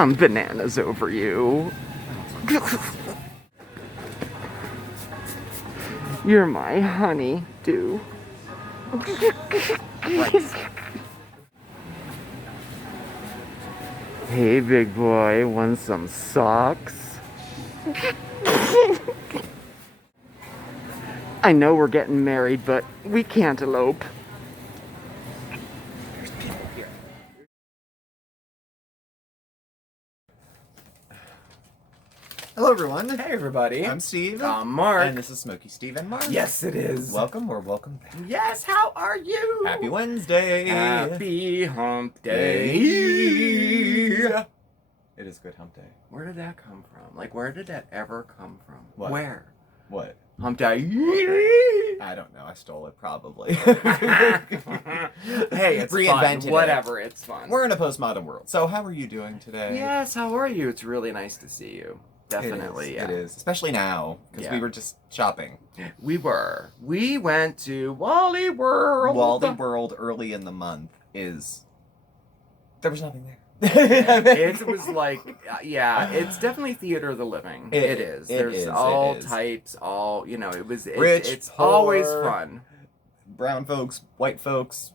I'm bananas over you. You're my honey, dew. Hey, big boy, want some socks? I know we're getting married, but we can't elope. There's people here. Hello, everyone. Hey, everybody. I'm Steve. I'm Mark. And this is SmokeySteveAndMarc. Yes, it is. Welcome or welcome back. Yes, how are you? Happy Wednesday. Happy hump day. It is good hump day. Where did that come from? Like, where did that ever come from? What? Where? What? Hump day. I don't know. I stole it probably. Hey, it's Reinvented fun. Whatever, it's fun. We're in a postmodern world. So how are you doing today? Yes, how are you? It's really nice to see you. Definitely, It is. Especially now, because we were just shopping. We were. We went to Wally World. Wally World early in the month is... There was nothing there. It was like, it's definitely theater of the living. It is. There's all types, all, you know, Rich, it's poor, always fun. Brown folks, white folks,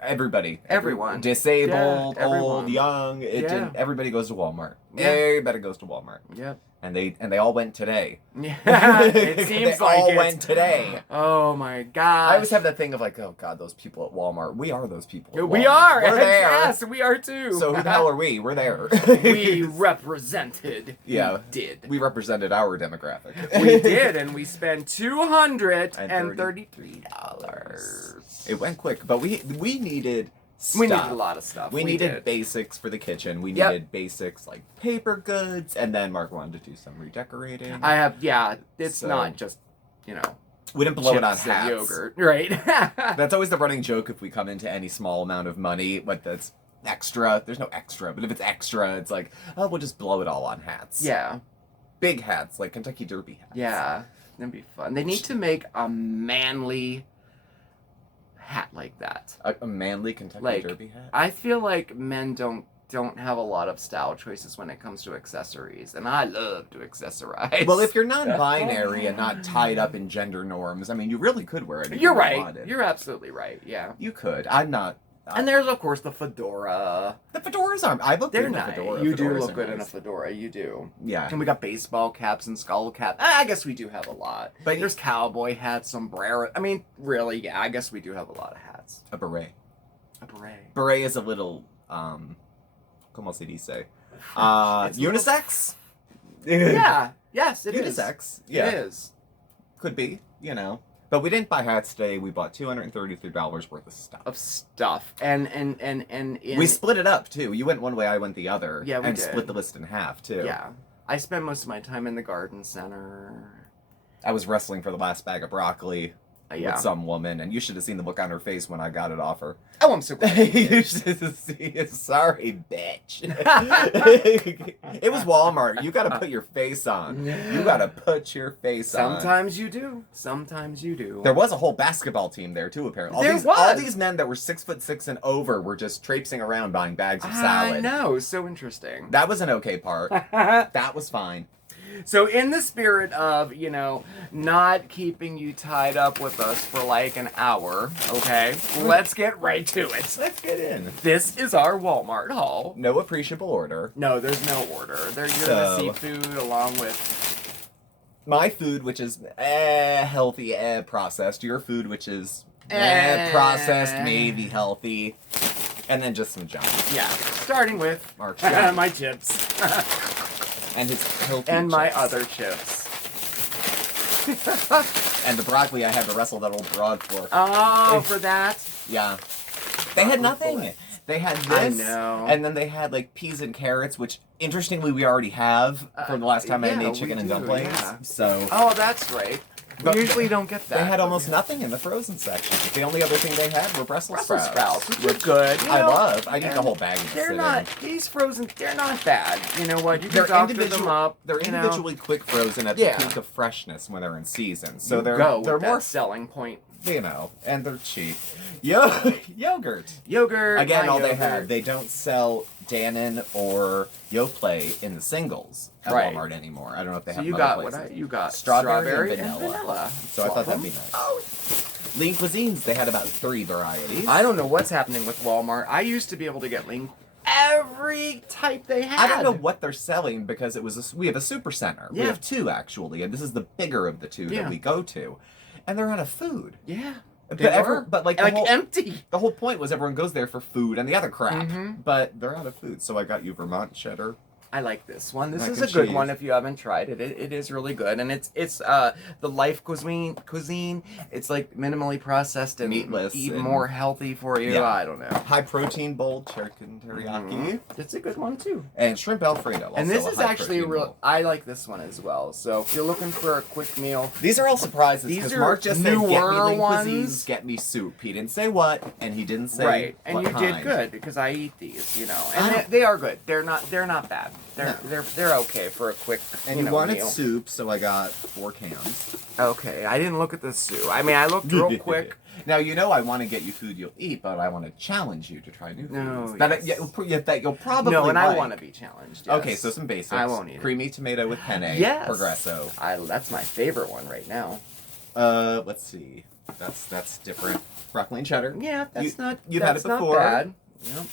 everybody. Everyone. Disabled, Yeah, old, young. Everybody goes to Walmart. Yeah. Everybody goes to Walmart. Yep. And they all went today. Yeah, it seems they like all it went today. Oh my god! I always have that thing of like, oh god, those people at Walmart. We are those people. At We Walmart. are. We're there. Yes, we are too. So who the hell are we? We're there. We represented. Yeah, we did. We represented our demographic. We did, and we spent $233. It went quick, but we needed. Stuff. We needed a lot of stuff. We needed basics for the kitchen. We needed basics like paper goods, and then Mark wanted to do some redecorating. It's not just, you know, we didn't blow it on hats. Yogurt, right? That's always the running joke if we come into any small amount of money, but that's extra. There's no extra, but if it's extra, it's like, oh, we'll just blow it all on hats. Yeah. Big hats, like Kentucky Derby hats. Yeah, that'd be fun. They need to make a manly hat like that. A manly Kentucky Derby hat? I feel like men don't have a lot of style choices when it comes to accessories, and I love to accessorize. Well, if you're non-binary and not tied up in gender norms, I mean, you really could wear it if You're you right. wanted. You're absolutely right, yeah. You could. I'm not... and there's, of course, the fedora. The fedoras aren't... I look good in a nice. fedora. You do look good in a fedora. You do. Yeah. And we got baseball caps and skull caps. I guess we do have a lot. But there's cowboy hats, sombrero. I mean, really, yeah, I guess we do have a lot of hats. A beret. A beret. Beret is a little, como se dice? Unisex? Yeah. Yes, it is. Unisex. Yeah. It is. Could be, you know. But we didn't buy hats today. We bought $233 worth of stuff. And we split it up too. You went one way, I went the other. Yeah, we and did. Split the list in half too. Yeah. I spent most of my time in the garden center. I was wrestling for the last bag of broccoli with some woman, and you should have seen the look on her face when I got it off her. Oh, I'm so glad. You should have seen it. Sorry, bitch. It was Walmart. You gotta put your face on. You gotta put your face on. Sometimes you do. Sometimes you do. There was a whole basketball team there too, apparently. All these men that were 6'6" and over were just traipsing around buying bags of salad. I know, so interesting. That was an okay part. That was fine. So in the spirit of, you know, not keeping you tied up with us for like an hour, okay, let's get right to it. Let's get in. This is our Walmart haul. No appreciable order. No, there's no order. You're gonna see food along with my food, which is healthy, processed. Your food, which is processed, maybe healthy. And then just some junk. Yeah, starting with Mark's my chips. And his healthy and chips. My other chips. And the broccoli I had to wrestle that old broad for. Oh, for that? Yeah. They had nothing. They had this. I know. And then they had like peas and carrots, which interestingly we already have from the last time I made chicken and dumplings. Yeah. So. Oh, that's right. We usually don't get that. They had almost nothing in the frozen section. The only other thing they had were Brussels sprouts. Which are good. I need the whole bag. These frozen, they're not bad. You know what? You can they're doctor them up. They're individually quick frozen at the peak of freshness when they're in season. So they're more more selling point you know, and they're cheap. Yogurt. Yogurt. Again, my all they yogurt. have. They don't sell Dannon or Yoplait in the singles at Right. Walmart anymore. I don't know if they So have you them got other what places. you got? Strawberry and and vanilla. vanilla. So I thought that'd be nice. Oh, Lean Cuisines, they had about 3 varieties. I don't know what's happening with Walmart. I used to be able to get Lean every type they had. I don't know what they're selling because we have a super center. We Yeah. have 2 actually, and this is the bigger of the 2 Yeah. that we go to. And they're out of food. Yeah. But, They were. but like, Like empty. the whole point was everyone goes there for food and the other crap. Mhm. But they're out of food, so I got you Vermont cheddar. I like this one. This Mac is and a good cheese. one if you haven't tried it. It is really good, and it's the Life cuisine. It's like minimally processed and Meatless even and- more healthy for you. Yeah. I don't know. High protein bowl chicken teriyaki. Mhm. It's a good one too. And shrimp Alfredo. And also this a is high actually protein real. bowl. I like this one as well. So if you're looking for a quick meal, These are all surprises These because are Mark just said, "Get me newer Lean ones." Cuisines, get me soup." He didn't say what, and he didn't say right? And what you did kind. good because I eat these, you know, I and don't- they are good. They're not bad. No. They're okay for a quick And you you know, wanted meal. soup, so I got 4 cans. Okay, I didn't look at the soup. I mean, I looked real quick. Now you know I want to get you food you'll eat, but I want to challenge you to try new No, foods. That, yes. that you'll probably No, and I like. want to be challenged. Yes. Okay, so some basics. I won't eat it. Creamy tomato with penne. Yes. Progresso. That's my favorite one right now. Let's see. That's different. Broccoli and cheddar. Yeah, you've had it that's not before. bad. Yep.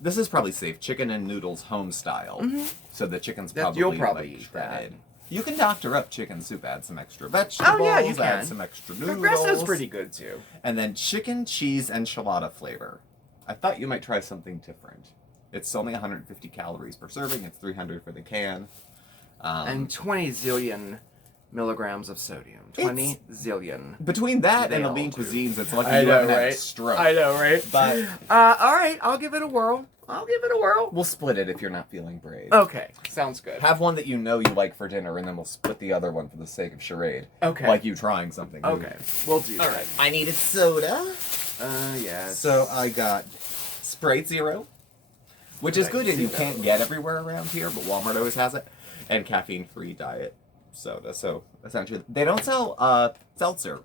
This is probably safe. Chicken and noodles home style. Mhm. So the chicken's That- probably you'll probably like, eat shredded. You can doctor up chicken soup, add some extra vegetables, Oh, yeah, you add can. some extra noodles. Progresso's pretty good too. And then chicken cheese enchilada flavor. I thought you might try something different. It's only 150 calories per serving. It's 300 for the can. And 20 zillion milligrams of sodium. 20 zillion. Between that They and the all lean do. cuisines, it's like I you know, haven't had a right? stroke. I know, right? But all right, I'll give it a whirl. we'll split it if you're not feeling brave. Okay, sounds good. Have one that you know you like for dinner, and then we'll split the other one for the sake of charade. Okay. Like you trying something new. Okay, we'll do that. All right. I needed soda. Yes. So I got Sprite Zero, which is good and you Zero. can't get everywhere around here, but Walmart always has it, and caffeine-free diet soda. So essentially, they don't sell seltzer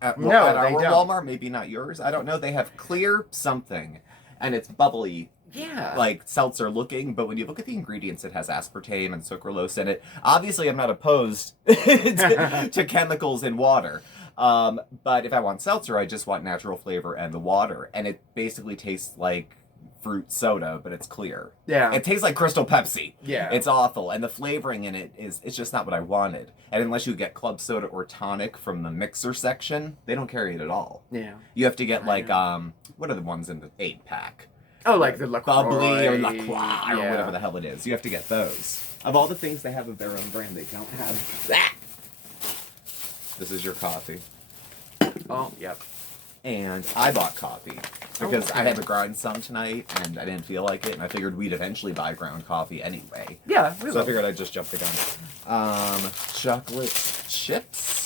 at, No, at our they don't. Walmart. Maybe not yours. I don't know. They have clear something, and it's bubbly. Yeah. Like seltzer looking, but when you look at the ingredients, it has aspartame and sucralose in it. Obviously, I'm not opposed to chemicals in water. But if I want seltzer, I just want natural flavor and the water. And it basically tastes like fruit soda, but it's clear. Yeah. It tastes like Crystal Pepsi. Yeah. It's awful. And the flavoring in it it's just not what I wanted. And unless you get club soda or tonic from the mixer section, they don't carry it at all. Yeah. You have to get like, know. what are the ones in the 8-pack? Oh, like the LaCroix. Bubbly or LaCroix or Yeah. whatever the hell it is. You have to get those. Of all the things they have of their own brand, they don't have that. This is your coffee. Oh, yep. And I bought coffee because okay. I had to grind some tonight and I didn't feel like it. And I figured we'd eventually buy ground coffee anyway. Yeah, we So I will. figured I'd just jump the gun. Chocolate chips.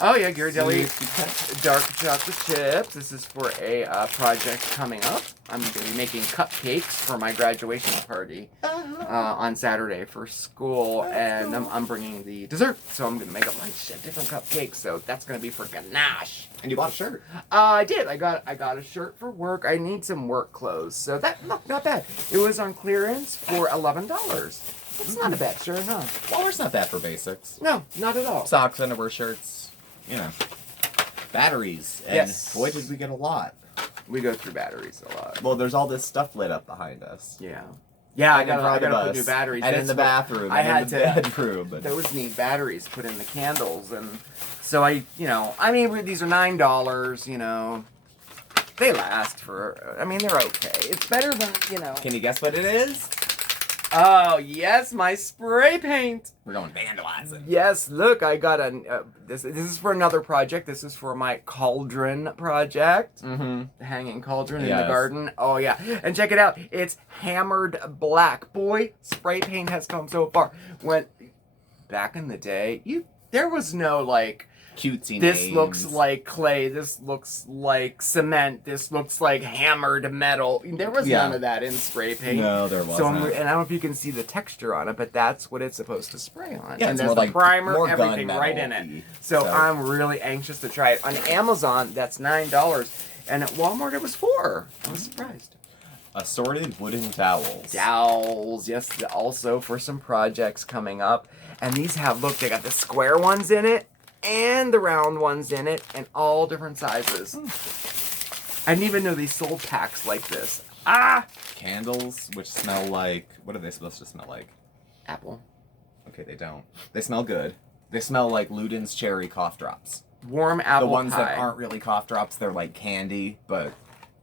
Oh, yeah, Ghirardelli Sweet dark chocolate chips. This is for a project coming up. I'm going to be making cupcakes for my graduation party on Saturday for school, and I'm bringing the dessert. So I'm going to make a bunch of different cupcakes. So that's going to be for ganache. And you bought a shirt. I did. I got a shirt for work. I need some work clothes. So that not bad. It was on clearance for $11. It's not a bad shirt, huh? Well, it's not bad for basics. No, not at all. Socks, underwear, shirts, you know. Batteries. And Yes. boy, did we get a lot. We go through batteries a lot. Well, there's all this stuff lit up behind us. Yeah. Yeah, I And in gotta front of put us, new batteries. And in That's the what- bathroom. I and had in the to- bedroom. But Those need batteries put in the candles, and so I mean, these are $9. They last for. I mean, they're okay. It's better than can you guess what it is? Oh yes, my spray paint. We're going vandalizing. Yes, look, I got this is for another project. This is for my cauldron project. Mm-hmm. The hanging cauldron in the Yes. garden. Oh yeah, and check it out. It's hammered black. Boy, spray paint has come so far. When back in the day, there was no like cutesy This names. looks like clay. This looks like cement. This looks like hammered metal. There was none of that in spray paint. No, there wasn't. So and I don't know if you can see the texture on it, but that's what it's supposed to spray on. Yeah, and it's there's more the like primer, more everything gunmetal-y. right in it. So I'm really anxious to try it. On Amazon, that's $9, and at Walmart it was $4. I was surprised. Assorted wooden towels. Dowels, yes, also for some projects coming up. And these have, look, they got the square ones in it and the round ones in it, and all different sizes. I didn't even know they sold packs like this. Ah! Candles, which smell like, what are they supposed to smell like? Apple. Okay, they don't. They smell good. They smell like Luden's cherry cough drops. Warm apple The ones pie. that aren't really cough drops, they're like candy, but...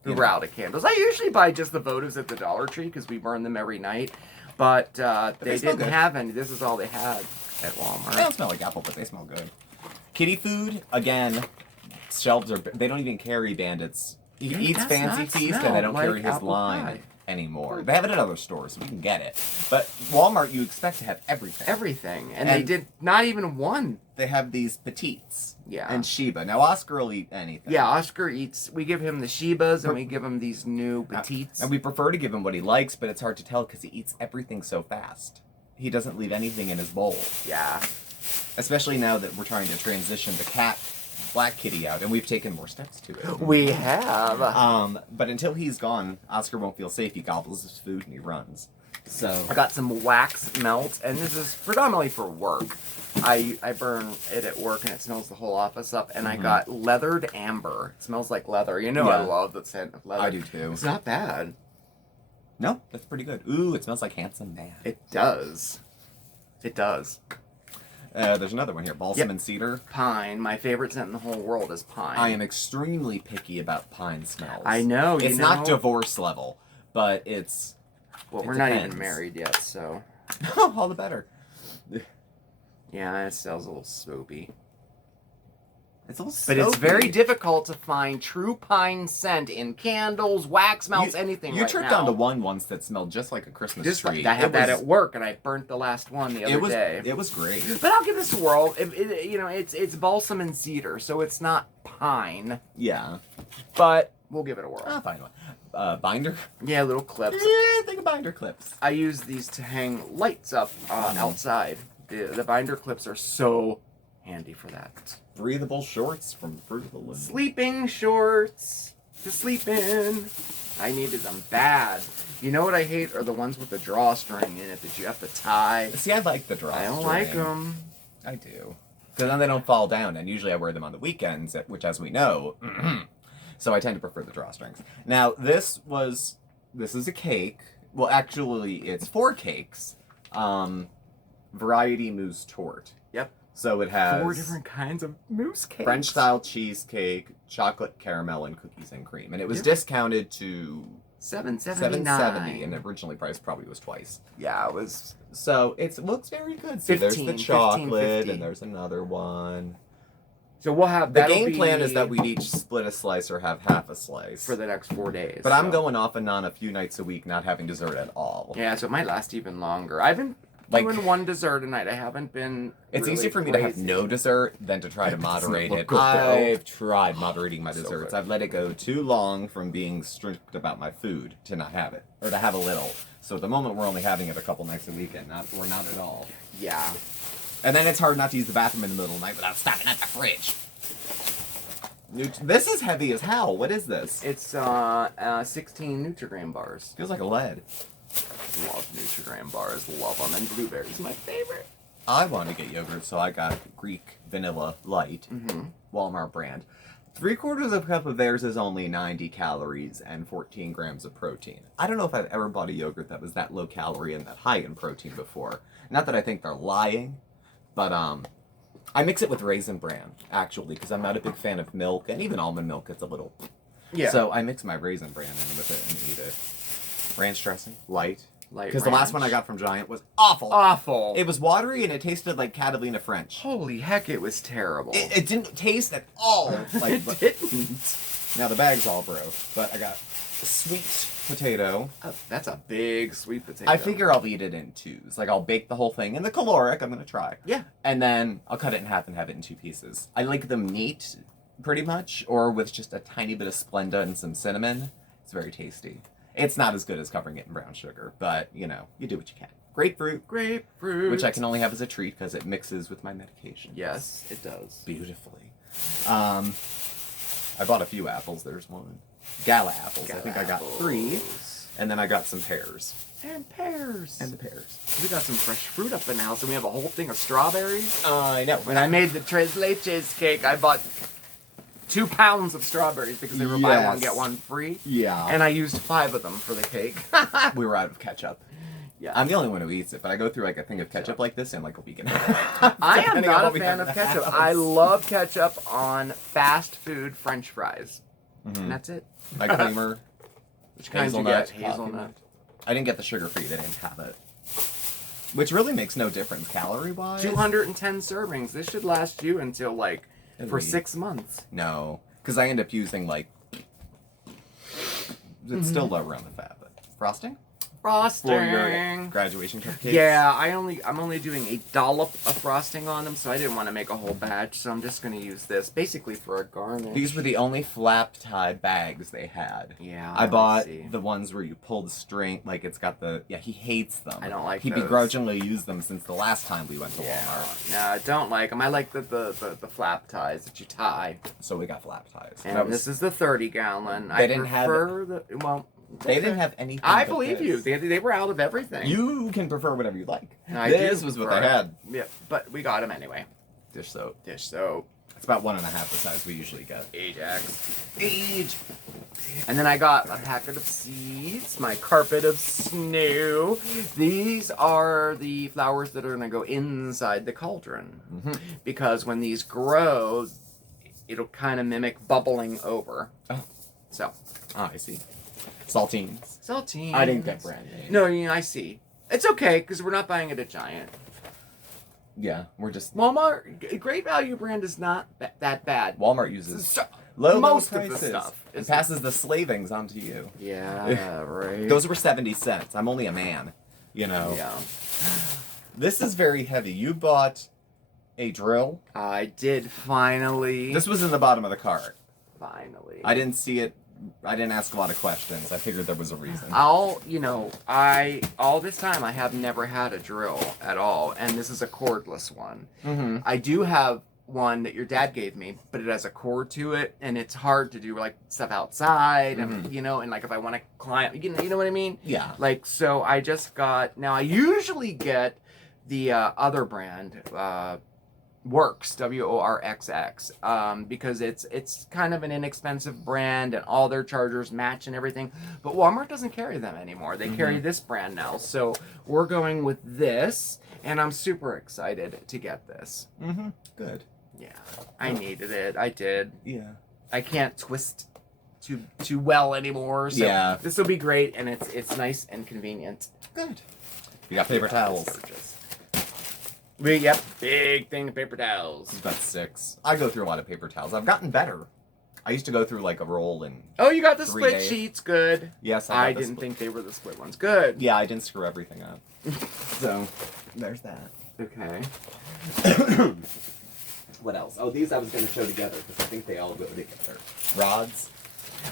The Rowdy candles. I usually buy just the votives at the Dollar Tree because we burn them every night. But they smell didn't good. have any. This is all they had at They Walmart. don't smell like apple, but they smell good. Kitty food, again, shelves are... They don't even carry Bandit's. He eats does Fancy not Feast, smell and they don't like carry his apple line pie. anymore. They have it at other stores, so we can get it. But Walmart, you expect to have everything. Everything. And they did not even one. They have these petites. Yeah. And Sheba. Now, Oscar will eat anything. Yeah, Oscar eats. We give him the Shebas and we give him these new petites. And we prefer to give him what he likes, but it's hard to tell because he eats everything so fast. He doesn't leave anything in his bowl. Yeah. Especially now that we're trying to transition the cat, Black Kitty out, and we've taken more steps to it. We have. But until he's gone, Oscar won't feel safe. He gobbles his food and he runs. So I got some wax melt, and this is predominantly for work. I burn it at work, and it smells the whole office up. And I got leathered amber. It smells like leather. You know, I love the scent of leather. I do too. It's not bad. No, that's pretty good. Ooh, it smells like Handsome Man. It does. It does. There's another one here, balsam and cedar. Pine. My favorite scent in the whole world is pine. I am extremely picky about pine smells. I know. It's not divorce level, but it's... Well, it we're not even depends. married yet, so... All the better. Yeah, it smells a little soapy. It's a little But it's soapy. very difficult to find true pine scent in candles, wax melts, anything You right tripped now. onto one once that smelled just like a Christmas Just tree. like, I had It that was- at work, and I burnt the last one the other day. It was great. But I'll give this a whirl. It's balsam and cedar, so it's not pine. Yeah. But we'll give it a whirl. Ah, fine one. Binder? Yeah, little clips. Yeah, think of binder clips. I use these to hang lights up outside. The binder clips are so handy for that. Breathable shorts from Fruit of the Loom. Sleeping shorts to sleep in. I needed them bad. You know what I hate are the ones with the drawstring in it that you have to tie. See, I like the drawstring. I don't like them. I do. Because then they don't fall down, and usually I wear them on the weekends, which, as we know, so I tend to prefer the drawstrings. Now, this is a cake. Well, actually, it's 4 cakes. Variety mousse tort. Yep. So it has 4 different kinds of mousse cakes. French-style cheesecake, chocolate caramel, and cookies and cream. And it was discounted to $7.79. $7.70, and originally priced probably was twice. Yeah, it was. So it looks very good. See, there's the 15, chocolate, $15.50. and there's another one. So we'll have The that'll game plan be is that we'd each split a slice or have half a slice. for the next 4 days. But I'm so. going off and on a few nights a week, not having dessert at all. Yeah, so it might last even longer. I've been doing one dessert a night. I haven't been. It's really easier for me to have crazy. no dessert than to try to moderate look it. good, though. I've tried moderating my So desserts. good. I've let it go too long from being strict about my food to not have it, or to have a little. So at the moment, we're only having it a couple nights a week, and we're not at all. Yeah. And then it's hard not to use the bathroom in the middle of the night without stopping at the fridge. This is heavy as hell. What is this? It's 16 Nutrigrain bars. Feels like a lead. Love Nutrigrain bars. Love them. And blueberries, my favorite. I want to get yogurt, so I got Greek Vanilla Light, Walmart brand. 3/4 of a cup of theirs is only 90 calories and 14 grams of protein. I don't know if I've ever bought a yogurt that was that low calorie and that high in protein before. Not that I think they're lying, but I mix it with Raisin Bran, actually, because I'm not a big fan of milk, and even almond milk, it's a little... Yeah. So I mix my Raisin Bran in with it and eat it. Ranch dressing, light. Light Because the last one I ranch. got from Giant was awful. Awful. It was watery and it tasted like Catalina French. Holy heck, it was terrible. It didn't taste at all like it didn't. Now the bag's all broke, but I got sweet potato. Oh, that's a big sweet potato. I figure I'll eat it in twos. Like, I'll bake the whole thing in the caloric. I'm going to try. Yeah. And then I'll cut it in half and have it in 2 pieces. I like them neat, pretty much, or with just a tiny bit of Splenda and some cinnamon. It's very tasty. It's not as good as covering it in brown sugar, but, you know, you do what you can. Grapefruit. Grapefruit. Which I can only have as a treat because it mixes with my medication. Yes, it does. Beautifully. I bought a few apples. There's one. Gala apples. I think I got 3. And then I got some pears. And pears. And the pears. We got some fresh fruit up in the house, and we have a whole thing of strawberries. I know. When I made the Tres Leches cake, I bought 2 pounds of strawberries because they were buy one, get one free. Yeah. And I used 5 of them for the cake. We were out of ketchup. Yeah. I'm the only one who eats it, but I go through like a thing of ketchup like this and like a week and a half. I am not a fan of ketchup. I love ketchup on fast food French fries. Mm-hmm. And that's it. Like creamer. Which kind you get? Hazelnut. I didn't get the sugar-free. They didn't have it. Which really makes no difference calorie-wise. 210 servings. This should last you until like At for least. 6 months. No, because I end up using like it's still lower on the fat, but frosting Frosting. for your graduation cupcakes. Yeah, I'm only doing a dollop of frosting on them, so I didn't want to make a whole batch, so I'm just going to use this basically for a garnish. These were the only flap tie bags they had. Yeah, I bought see. the ones where you pull the string, like it's got the, he hates them. I don't like He those. begrudgingly used them since the last time we went to Walmart. No, I don't like them. I like the flap ties that you tie. So we got flap ties. And this is the 30-gallon. They didn't have They didn't have anything. I but believe this. you. They were out of everything. You can prefer whatever you like. This was what they had. Yeah, but we got them anyway. Dish soap. Dish soap. It's about 1.5 the size we usually get. Ajax. And then I got a packet of seeds, my carpet of snow. These are the flowers that are going to go inside the cauldron. Mm-hmm. Because when these grow, it'll kind of mimic bubbling over. Oh. So. Oh, I see. Saltines. Saltines. I didn't get brand name. No, I see. It's okay, because we're not buying it at Giant. Yeah, we're just... Walmart, Great Value brand is not that bad. Walmart uses So, low most of the prices stuff and is- passes the slavings on to you. Yeah, right. Those were 70 cents. I'm only a man, you know. Yeah. This is very heavy. You bought a drill. I did finally. This was in the bottom of the cart. Finally. I didn't see it. I didn't ask a lot of questions. I figured there was a reason. all this time I have never had a drill at all, and this is a cordless one. Mm-hmm. I do have one that your dad gave me, but it has a cord to it, and it's hard to do like stuff outside, and and like if I want to climb, you know what I mean? Yeah. Like, so I just got, now I usually get the other brand, Works, WORXX, because it's kind of an inexpensive brand and all their chargers match and everything, but Walmart doesn't carry them anymore. They carry this brand now, so we're going with this, and I'm super excited to get this. Mm-hmm. Good. Yeah, I needed it. I did. Yeah. I can't twist too well anymore, so Yeah. this will be great, and it's nice and convenient. Good. You got paper towels. Yep, big thing of paper towels. It's about 6. I go through a lot of paper towels. I've gotten better. I used to go through like a roll and... Oh, you got the 3 split days. sheets, good. Yes, I got the didn't split- think they were the split ones. Good. Yeah, I didn't screw everything up. So, there's that. Okay. What else? Oh, these I was going to show together because I think they all go together. Rods.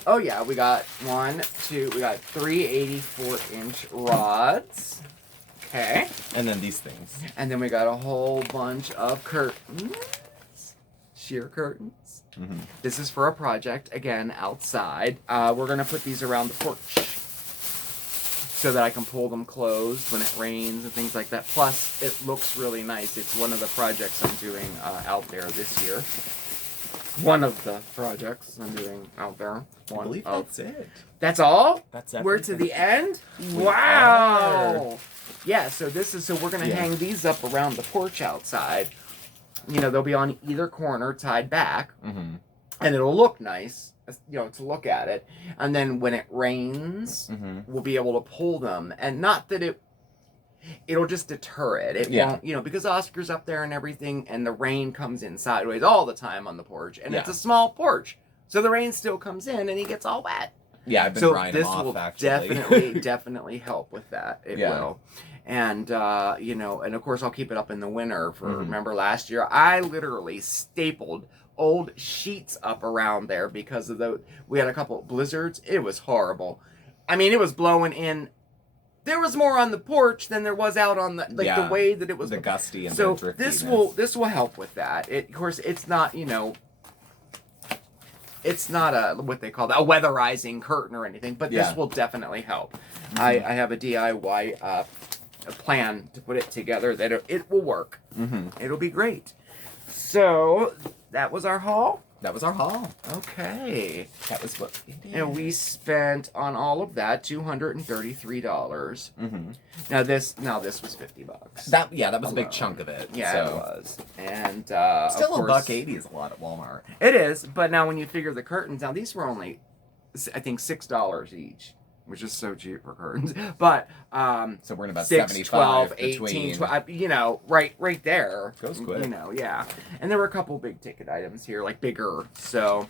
Oh yeah, we got 3 84-inch rods. Okay. And then these things. And then we got a whole bunch of curtains. Sheer curtains. Mm-hmm. This is for a project, again, outside. We're going to put these around the porch so that I can pull them closed when it rains and things like that. Plus, it looks really nice. It's one of the projects I'm doing out there this year. One of the projects I'm doing out there. I believe that's it. That's all? That's We're to everything. the end? We Wow! Yeah, so we're gonna Yeah. hang these up around the porch outside. You know, they'll be on either corner, tied back, Mm-hmm. and it'll look nice, to look at it. And then when it rains, Mm-hmm. we'll be able to pull them, and not that it'll just deter it. It Yeah. won't, because Oscar's up there and everything, and the rain comes in sideways all the time on the porch, and it's Yeah. a small porch, so the rain still comes in, and he gets all wet. Yeah, I've been So drying this them off, will actually. definitely help with that. It Yeah. will. And, you know, and of course I'll keep it up in the winter for, Mhm. remember last year, I literally stapled old sheets up around there because of we had a couple blizzards. It was horrible. I mean, it was blowing in. There was more on the porch than there was out on the, like, the way that it was. The gusty and so the this driftiness. will help with that. Of course, it's not, you know, it's not a, what they call that, a weatherizing curtain or anything, but this will definitely help. I have a DIY plan to put it together that it will work. It'll be great. So that was our haul. That was our haul. Okay. That was what we did. And we spent on all of that $233. Now this was $50. That was a big chunk of it. Yeah, so. it was. And Still, of course, $1.80 is a lot at Walmart. it is, but now when you figure the curtains, now these were only, I think, $6 each, which is so cheap for curtains. But so we're in about 6, 75 12, between. 18, 12, you know, right there. Goes quick. You know, yeah. And there were a couple big ticket items here, like bigger. So,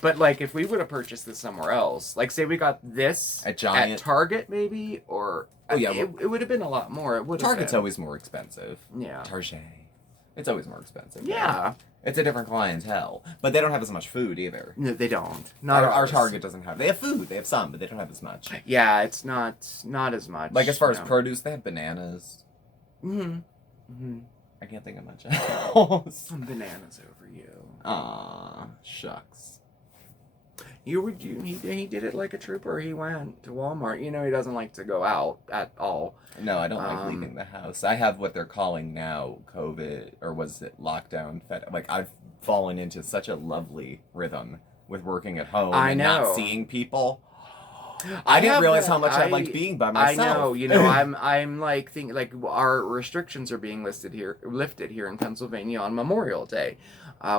but like if we would have purchased this somewhere else, like say we got this At Giant. at Target maybe, or it would have been a lot more. It would. Target's always more expensive. Yeah. Target. It's always more expensive. Yeah. It's a different clientele, but they don't have as much food either. No, they don't. Our Target doesn't have. They have food. They have some, but they don't have as much. Yeah, it's not as much. Like as far as produce, they have bananas. Mm-hmm. I can't think of much else. Some bananas over you. Aw, shucks. He did it like a trooper. He went to Walmart. You know, he doesn't like to go out at all. No, I don't like leaving the house. I have what they're calling now COVID, or was it lockdown? Like, I've fallen into such a lovely rhythm with working at home and not seeing people. I didn't realize how much I liked being by myself. I know, you know, I'm like thinking, like, our restrictions are being lifted here in Pennsylvania on Memorial Day.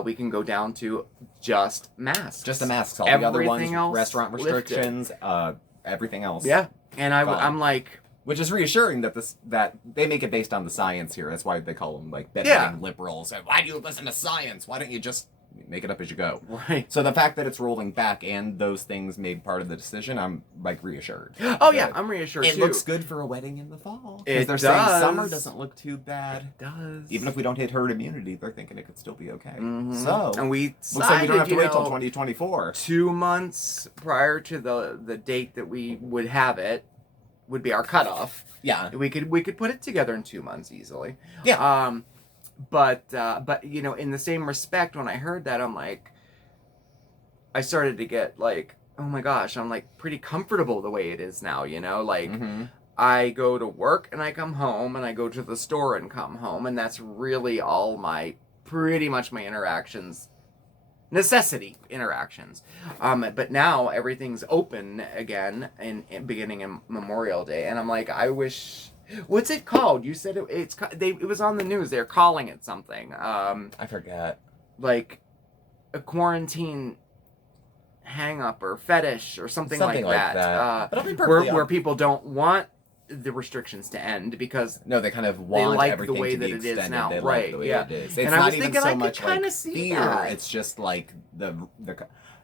We can go down to just masks. Just the masks. All the other ones, restaurant restrictions, everything else. Yeah, and I'm like, which is reassuring that they make it based on the science here. That's why they call them like bedwetting liberals. And why do you listen to science? Why don't you just make it up as you go? Right. So the fact that it's rolling back and those things made part of the decision, I'm like reassured. Oh yeah, I'm reassured too. It looks good for a wedding in the fall. It they're does. saying summer doesn't look too bad. It does. Even if we don't hit herd immunity, they're thinking it could still be okay. So, and we looks like we don't have to wait till 2024. 2 months prior to the date that we would have it would be our cutoff. Yeah, we could put it together in 2 months easily. Yeah. But you know, in the same respect, when I heard that, I'm like, I started to get like, oh my gosh, I'm like pretty comfortable the way it is now, you know, like I go to work and I come home and I go to the store and come home, and that's really all pretty much my interactions, necessity interactions. But now everything's open again in beginning in Memorial Day, and I'm like, I wish. What's it called? You said it was on the news. They're calling it something. I forget. Like a quarantine hang up or fetish or something like that. But I'll be where people don't want the restrictions to end because they kind of want like everything the way to that be it extended. is now. They right? like the way yeah. it is. It's and not I was even thinking so I much could kind like of see fear. that. It's just like the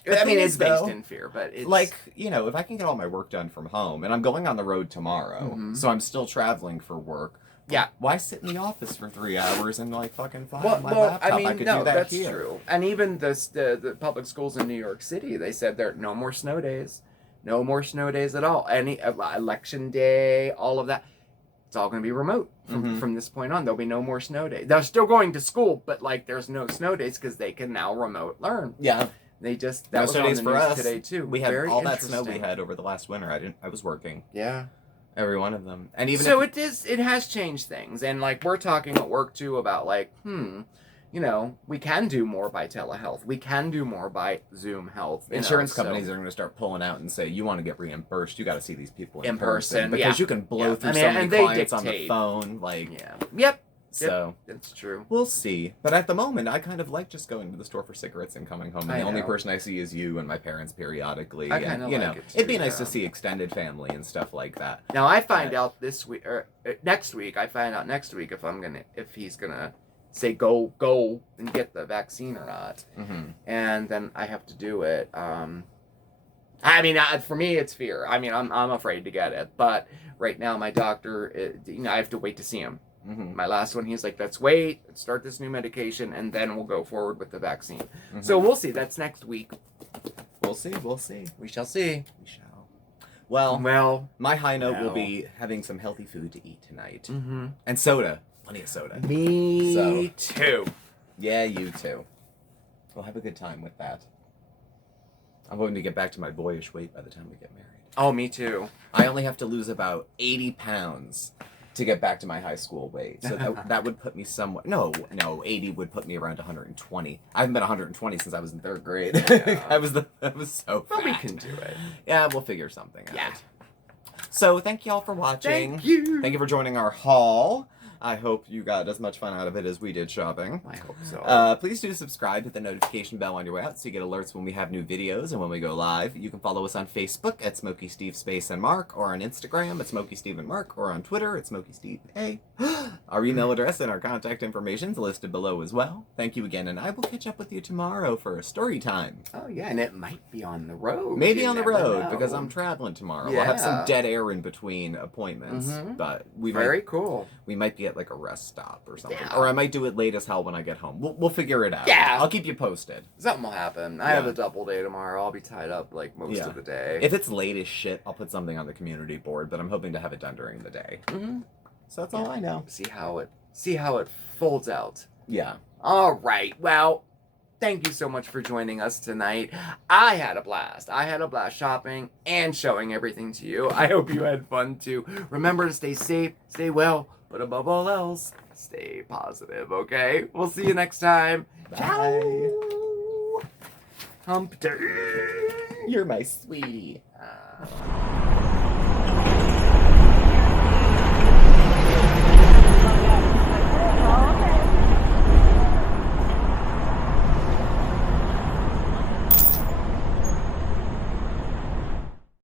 I mean, it's based in fear, but it's like, you know, if I can get all my work done from home, and I'm going on the road tomorrow, so I'm still traveling for work. Yeah. Why sit in the office for 3 hours and like fucking file my laptop? I mean, I could no, do that that's here. true. And even the public schools in New York City, they said there are no more snow days. No more snow days at all. Any election day, all of that. It's all going to be remote from this point on. There'll be no more snow days. They're still going to school, but like there's no snow days because they can now remote learn. Yeah. They just no was snow on days the for news us today too. We had Very all that snow we interesting. had over the last winter. I was working. Yeah. Every one of them. And even so it has changed things. And like we're talking at work too about like, you know, we can do more by telehealth. We can do more by Zoom health. Insurance companies are going to start pulling out and say, you want to get reimbursed, you got to see these people in person. Yeah. Because you can blow through so many clients on the phone. Like, Yep. So it's true. We'll see. But at the moment, I kind of like just going to the store for cigarettes and coming home. And the only person I see is you and my parents periodically. I kind of you like know, it too, it'd be nice to see extended family and stuff like that. Now I find out this week or next week. I find out next week if he's gonna say go and get the vaccine or not, and then I have to do it. I mean, for me, it's fear. I mean, I'm afraid to get it. But right now, my doctor, I have to wait to see him. Mm-hmm. My last one, he's like, let's wait, let's start this new medication, and then we'll go forward with the vaccine. Mm-hmm. So we'll see. That's next week. We'll see. We'll see. We shall see. We shall. Well, my high note will no. be having some healthy food to eat tonight. Mm-hmm. And soda. Plenty of soda. Me too. Yeah, you too. We'll have a good time with that. I'm going to get back to my boyish weight by the time we get married. Oh, me too. I only have to lose about 80 pounds to get back to my high school weight. So that would put me somewhat... No, 80 would put me around 120. I haven't been 120 since I was in 3rd grade. Yeah. I was so fat. But we can do it. Yeah, we'll figure something out. Yeah. So thank y'all for watching. Thank you. Thank you for joining our haul. I hope you got as much fun out of it as we did shopping. I hope so. Please do subscribe, hit the notification bell on your way out so you get alerts when we have new videos and when we go live. You can follow us on Facebook at SmokeySteveAndMarc, or on Instagram at SmokeySteveAndMarc, or on Twitter at SmokeySteveA. Our email address and our contact information is listed below as well. Thank you again, and I will catch up with you tomorrow for a story time. Oh, yeah, and it might be on the road. Maybe on the road, know. because I'm traveling tomorrow. Yeah. We'll have some dead air in between appointments, but Very cool. We might be at like a rest stop or something. Yeah. Or I might do it late as hell when I get home. We'll figure it out. Yeah. I'll keep you posted. Something will happen. I have a double day tomorrow. I'll be tied up like most of the day. If it's late as shit, I'll put something on the community board, but I'm hoping to have it done during the day. Mm-hmm. So that's all I know. See how it folds out. Yeah. All right. Well, thank you so much for joining us tonight. I had a blast. I had a blast shopping and showing everything to you. I hope you had fun too. Remember to stay safe, stay well, but above all else, stay positive, okay? We'll see you next time. Bye. Ciao. Hump day. You're my sweetie.